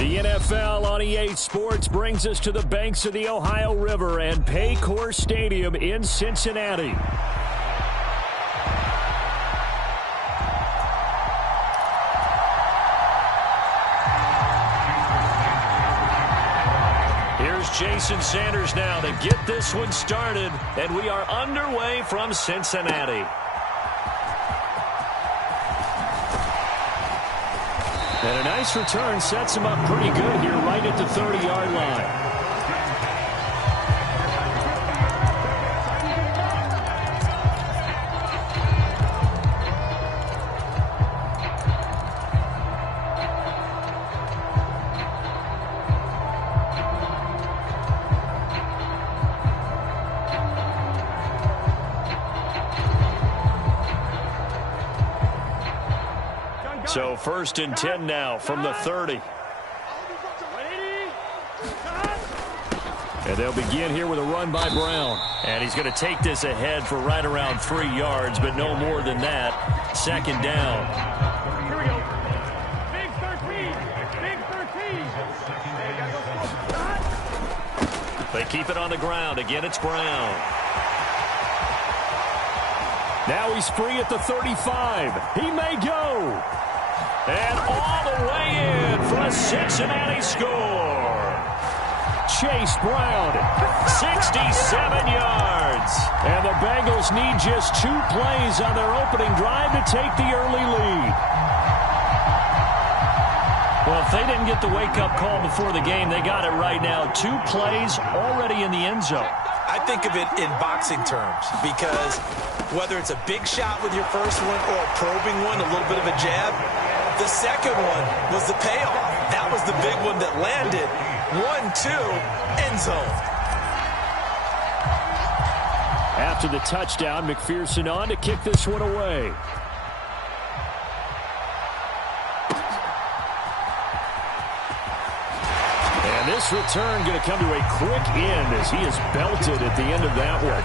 The NFL on EA Sports brings us to the banks of the Ohio River and Paycor Stadium in Cincinnati. Here's Jason Sanders now to get this one started, and we are underway from Cincinnati. And a nice return sets him up pretty good here right at the 30-yard line. So 1st and 10 now from the 30. And they'll begin here with a run by Brown. And he's going to take this ahead for right around 3 yards, but no more than that. 2nd down. Here we go. Big 13. Big 13. They keep it on the ground. Again, it's Brown. Now he's free at the 35. He may go. And all the way in for a Cincinnati score. Chase Brown, 67 yards. And the Bengals need just 2 plays on their opening drive to take the early lead. Well, if they didn't get the wake-up call before the game, they got it right now. 2 plays already in the end zone. I think of it in boxing terms because whether it's a big shot with your first one or a probing one, a little bit of a jab, the second one was the payoff. That was the big one that landed. 1-2, end zone. After the touchdown, McPherson on to kick this one away. And this return going to come to a quick end as he is belted at the end of that one.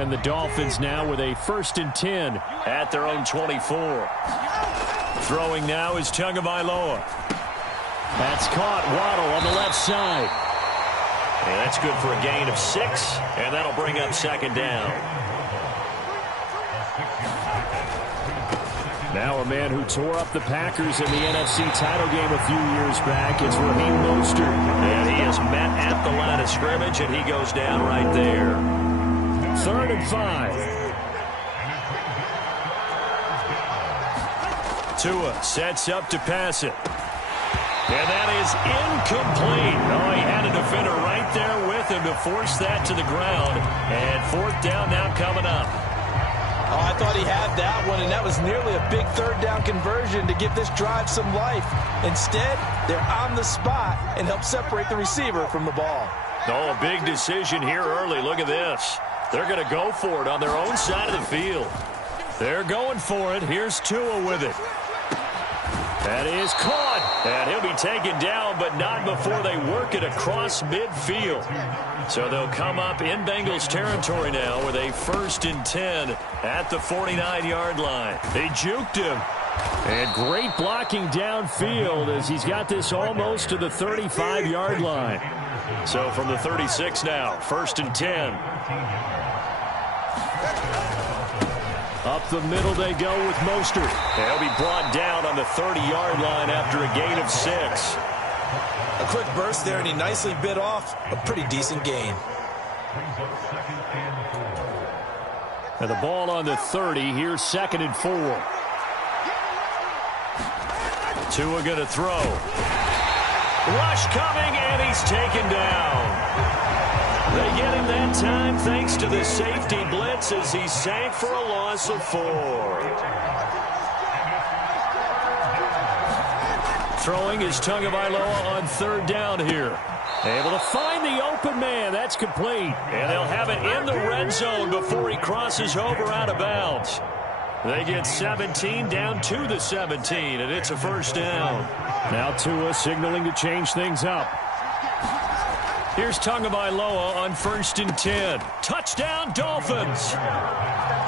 And the Dolphins now with a 1st and 10 at their own 24. Throwing now is Tagovailoa. That's caught. Waddle on the left side. And that's good for a gain of 6, and that'll bring up 2nd down. Now a man who tore up the Packers in the NFC title game a few years back. It's Raheem Mostert. And he is met at the line of scrimmage, and he goes down right there. 3rd and 5. Tua sets up to pass it. And that is incomplete. Oh, he had a defender right there with him to force that to the ground. And 4th down now coming up. Oh, I thought he had that one, and that was nearly a big 3rd down conversion to give this drive some life. Instead, they're on the spot and help separate the receiver from the ball. Oh, a big decision here early. Look at this. They're going to go for it on their own side of the field. They're going for it. Here's Tua with it. That is caught. And he'll be taken down, but not before they work it across midfield. So they'll come up in Bengals territory now with a 1st and 10 at the 49-yard line. They juked him. And great blocking downfield as he's got this almost to the 35-yard line. So from the 36 now, 1st and 10. Up the middle they go with Mostert. They'll be brought down on the 30-yard line after a gain of 6. A quick burst there, and he nicely bit off a pretty decent gain. And the ball on the 30. Here's 2nd and 4. Tua going to throw. Rush coming, and he's taken down. They get him that time thanks to the safety blitz as he sank for a loss of 4. Throwing is Tagovailoa on 3rd down here. Able to find the open man. That's complete. And they'll have it in the red zone before he crosses over out of bounds. They get 17 down to the 17, and it's a first down. Now Tua signaling to change things up. Here's Tagovailoa on 1st and 10. Touchdown, Dolphins.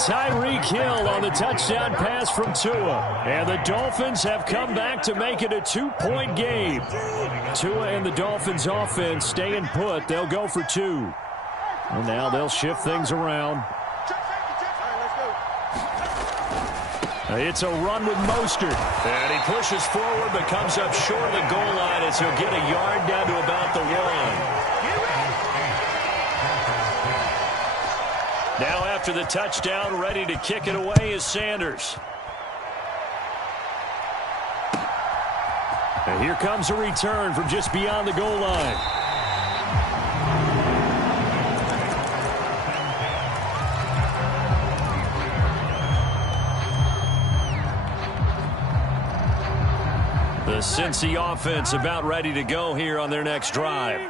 Tyreek Hill on the touchdown pass from Tua. And the Dolphins have come back to make it a 2-point game. Tua and the Dolphins offense staying put. They'll go for 2. And now they'll shift things around. It's a run with Mostert. And he pushes forward but comes up short of the goal line as he'll get a yard down to about the 1. Now after the touchdown, ready to kick it away is Sanders. And here comes a return from just beyond the goal line. The Cincy offense about ready to go here on their next drive.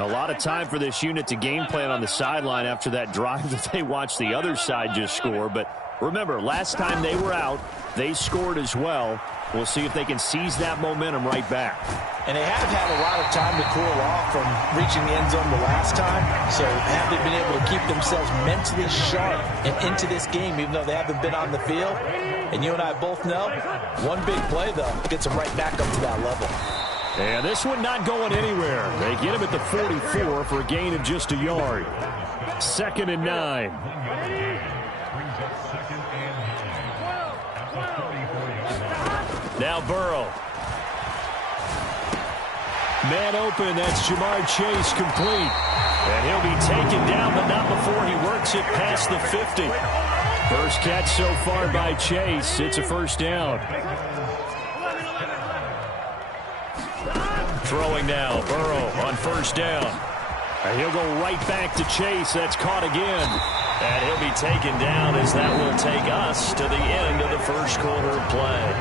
A lot of time for this unit to game plan on the sideline after that drive that they watched the other side just score. But remember, last time they were out, they scored as well. We'll see if they can seize that momentum right back. And they have had a lot of time to cool off from reaching the end zone the last time. So have they been able to keep themselves mentally sharp and into this game, even though they haven't been on the field? And you and I both know, one big play, though, gets them right back up to that level. And this one not going anywhere. They get him at the 44 for a gain of just a yard. 2nd and 9. Now Burrow. Man open, that's Jamar Chase complete. And he'll be taken down, but not before he works it past the 50. First catch so far by Chase. It's a first down. Throwing now, Burrow on 1st down. And he'll go right back to Chase. That's caught again. And he'll be taken down as that will take us to the end of the first quarter of play.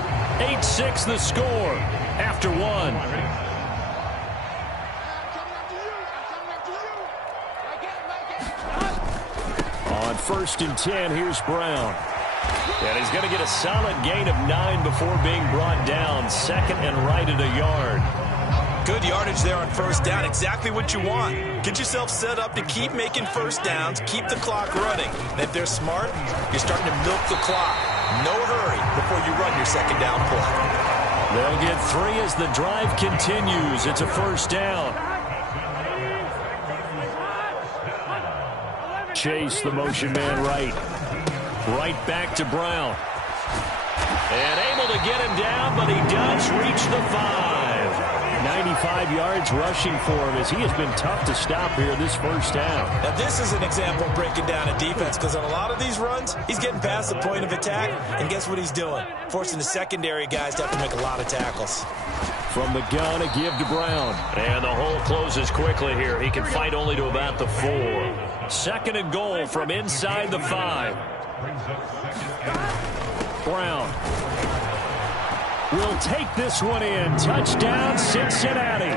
8-6 the score after 1. On 1st and 10, here's Brown. And he's going to get a solid gain of 9 before being brought down. 2nd and right at a yard. Good yardage there on 1st down. Exactly what you want. Get yourself set up to keep making 1st downs, keep the clock running. And if they're smart, you're starting to milk the clock. No hurry before you run your 2nd down play. They'll get 3 as the drive continues. It's a first down. Chase, the motion man right. Right back to Brown. And able to get him down, but he does reach the 5. 95 yards rushing for him as he has been tough to stop here this first down. Now this is an example of breaking down a defense, because on a lot of these runs, he's getting past the point of attack, and guess what he's doing? Forcing the secondary guys to have to make a lot of tackles. From the gun, a give to Brown. And the hole closes quickly here. He can fight only to about the 4. 2nd and goal from inside the 5. Brown will take this one in. Touchdown, Cincinnati.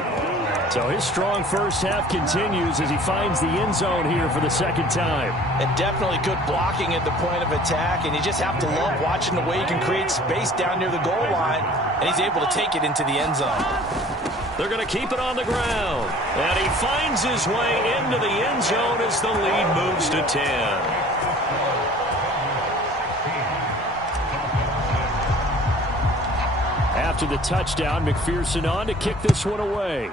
So his strong first half continues as he finds the end zone here for the 2nd time. And definitely good blocking at the point of attack, and you just have to love watching the way he can create space down near the goal line, and he's able to take it into the end zone. They're going to keep it on the ground, and he finds his way into the end zone as the lead moves to 10. After the touchdown, McPherson on to kick this one away.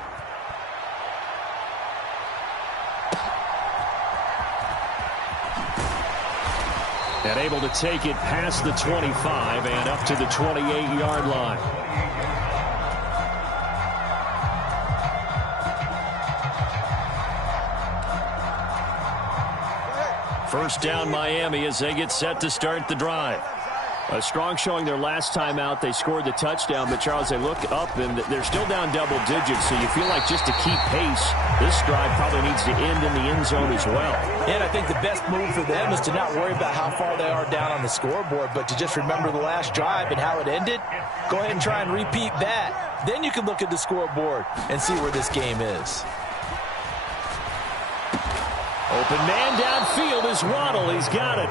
And able to take it past the 25 and up to the 28-yard line. First down, Miami, as they get set to start the drive. A strong showing their last time out. They scored the touchdown, but, Charles, they look up, and they're still down double digits, so you feel like just to keep pace, this drive probably needs to end in the end zone as well. And I think the best move for them is to not worry about how far they are down on the scoreboard, but to just remember the last drive and how it ended. Go ahead and try and repeat that. Then you can look at the scoreboard and see where this game is. Open man downfield is Waddle. He's got it.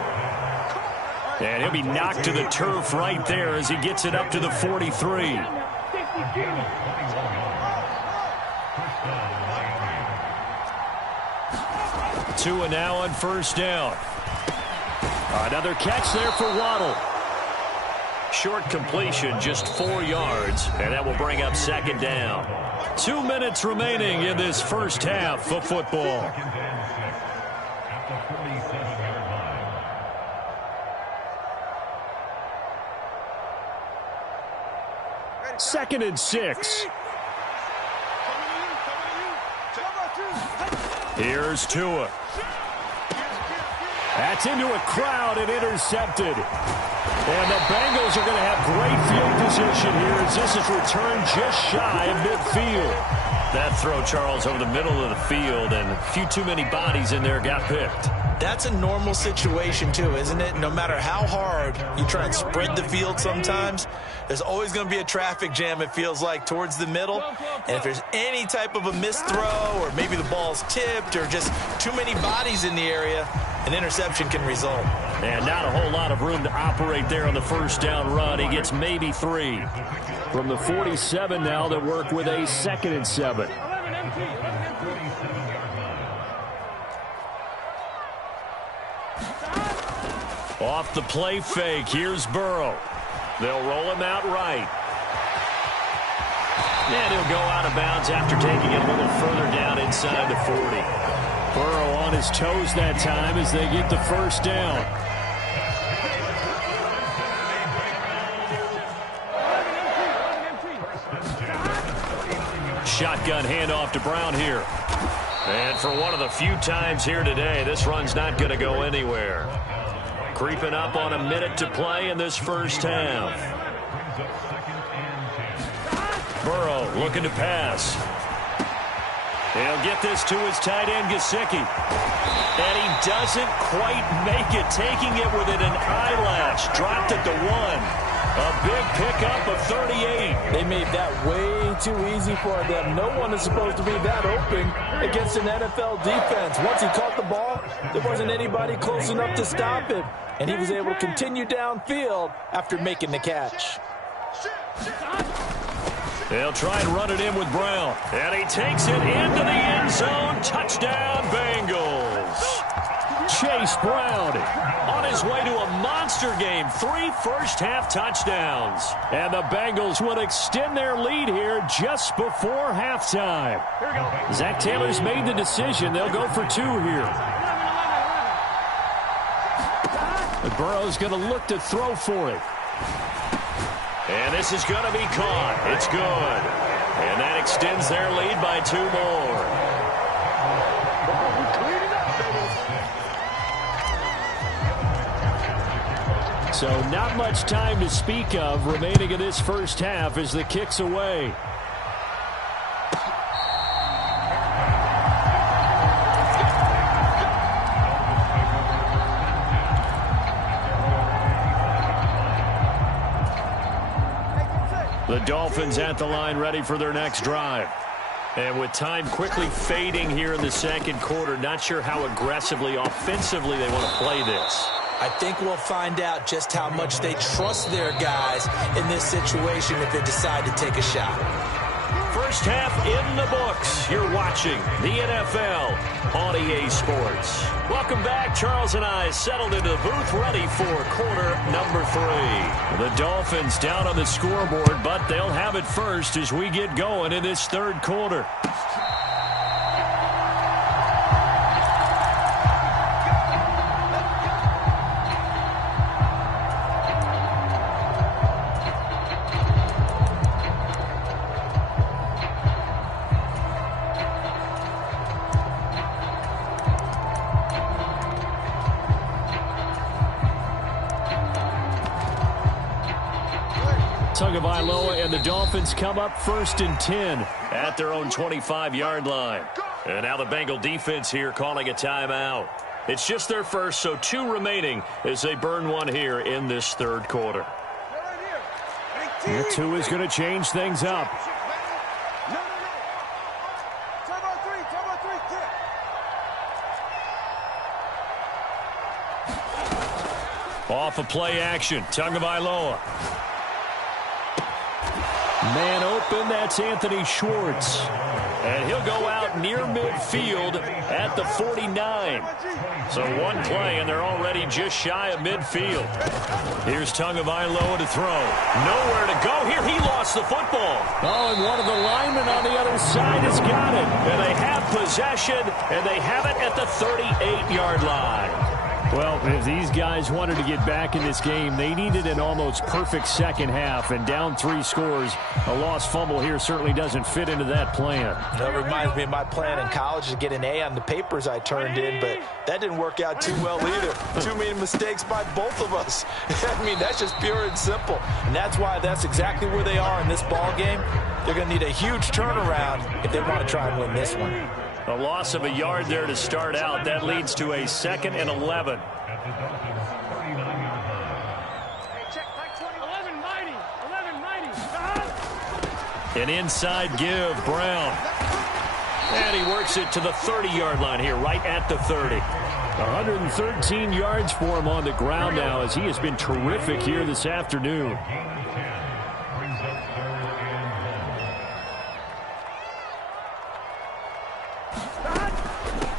And he'll be knocked to the turf right there as he gets it up to the 43. Tua now on first down. Another catch there for Waddle. Short completion, just 4 yards, and that will bring up second down. 2 minutes remaining in this first half of football. Second and 6. Here's Tua. That's into a crowd and intercepted. And the Bengals are going to have great field position here as this is returned just shy of midfield. That throw, Charles, over the middle of the field, and a few too many bodies in there got picked. That's a normal situation, too, isn't it? No matter how hard you try and spread the field sometimes, there's always going to be a traffic jam, it feels like, towards the middle. And if there's any type of a missed throw or maybe the ball's tipped or just too many bodies in the area, an interception can result. And not a whole lot of room to operate there on the first down run. He gets maybe 3. From the 47 now, they work with a second and 7. Off the play fake, here's Burrow. They'll roll him out right. And he'll go out of bounds after taking it a little further down inside the 40. Burrow on his toes that time as they get the first down. Shotgun handoff to Brown here. And for one of the few times here today, this run's not going to go anywhere. Creeping up on a minute to play in this first half. Burrow looking to pass. He'll get this to his tight end, Gesicki. And he doesn't quite make it, taking it within an eyelash. Dropped it to 1. A big pickup of 38. They made that way too easy for them. No one is supposed to be that open against an NFL defense. Once he caught the ball, there wasn't anybody close enough to stop him. And he was able to continue downfield after making the catch. They'll try and run it in with Brown. And he takes it into the end zone. Touchdown, Bengals. Chase Brown on his way to a monster game. 3 first-half touchdowns. And the Bengals will extend their lead here just before halftime. Here we go. Zach Taylor's made the decision. They'll go for 2 here. But Burrow's going to look to throw for it. And this is going to be caught. It's good. And that extends their lead by 2 more. So not much time to speak of remaining in this first half as the kick's away. The Dolphins at the line ready for their next drive. And with time quickly fading here in the second quarter, not sure how aggressively, offensively they want to play this. I think we'll find out just how much they trust their guys in this situation if they decide to take a shot. First half in the books. You're watching the NFL on EA Sports. Welcome back. Charles and I settled into the booth ready for quarter number 3. The Dolphins down on the scoreboard, but they'll have it first as we get going in this third quarter. Tagovailoa and the Dolphins come up 1st and 10 at their own 25-yard line. And now the Bengal defense here calling a timeout. It's just their first, so 2 remaining as they burn 1 here in this third quarter. And 2 is going to change things up. Off of play action, Tagovailoa. Man open, that's Anthony Schwartz. And he'll go out near midfield at the 49. So one play, and they're already just shy of midfield. Here's Tagovailoa to throw. Nowhere to go here. He lost the football. Oh, and one of the linemen on the other side has got it. And they have possession, and they have it at the 38-yard line. Well, if these guys wanted to get back in this game, they needed an almost perfect second half, and down 3 scores. A lost fumble here certainly doesn't fit into that plan. That reminds me of my plan in college to get an A on the papers I turned in, but that didn't work out too well either. Too many mistakes by both of us. I mean, that's just pure and simple. And that's why that's exactly where they are in this ball game. They're going to need a huge turnaround if they want to try and win this one. A loss of a yard there to start out. That leads to a 2nd and 11. An inside give, Brown. And he works it to the 30-yard line here, right at the 30. 113 yards for him on the ground now, as he has been terrific here this afternoon.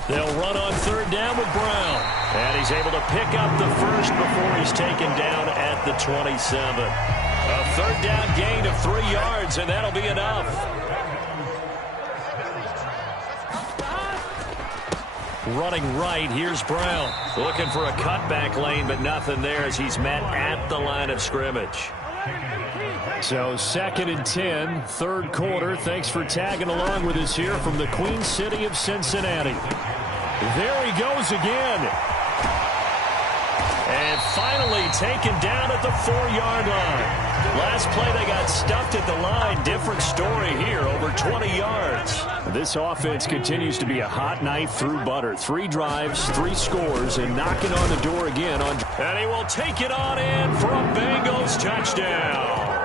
They'll run on 3rd down with Brown. And he's able to pick up the first before he's taken down at the 27. A 3rd down gain of 3 yards, and that'll be enough. Running right, here's Brown. Looking for a cutback lane, but nothing there as he's met at the line of scrimmage. So 2nd and 10, 3rd quarter. Thanks for tagging along with us here from the Queen City of Cincinnati. There he goes again. And finally taken down at the 4-yard line. Last play they got stuffed at the line. Different story here, over 20 yards. This offense continues to be a hot knife through butter. 3 drives, 3 scores, and knocking on the door again. And he will take it on in for a Bengals touchdown.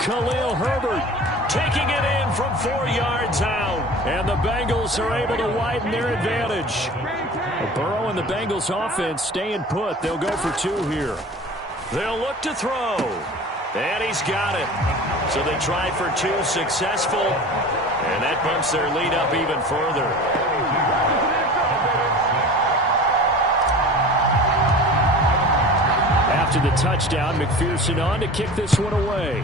Khalil Herbert taking it in from 4 yards out. And the Bengals are able to widen their advantage. Burrow and the Bengals offense staying put. They'll go for 2 here. They'll look to throw. And he's got it. So they try for 2, successful. And that bumps their lead up even further. After the touchdown, McPherson on to kick this one away.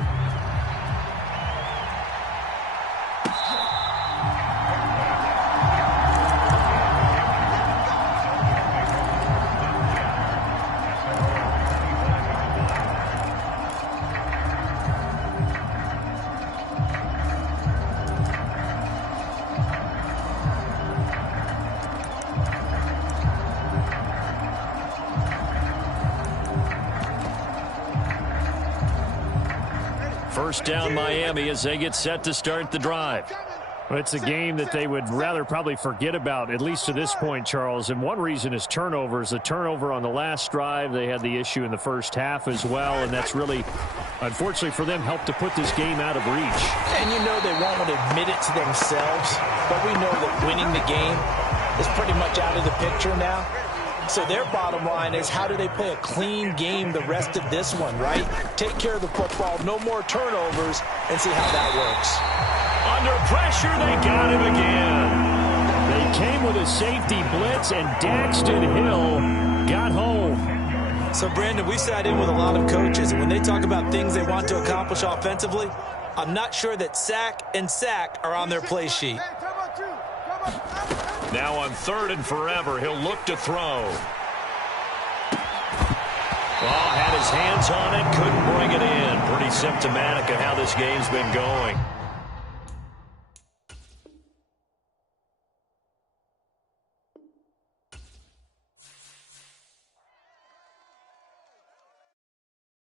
First down Miami as they get set to start the drive. Well, it's a game that they would rather probably forget about, at least to this point, Charles. And one reason is turnovers. The turnover on the last drive, they had the issue in the first half as well. And that's really, unfortunately for them, helped to put this game out of reach. And you know they won't admit it to themselves. But we know that winning the game is pretty much out of the picture now. So their bottom line is, how do they play a clean game the rest of this one, right? Take care of the football, no more turnovers, and see how that works. Under pressure, they got him again. They came with a safety blitz, and Daxton Hill got home. So, Brandon, we sat in with a lot of coaches, and when they talk about things they want to accomplish offensively, I'm not sure that sack and sack are on their play sheet. Now on 3rd and forever, he'll look to throw. Had his hands on it, couldn't bring it in. Pretty symptomatic of how this game's been going.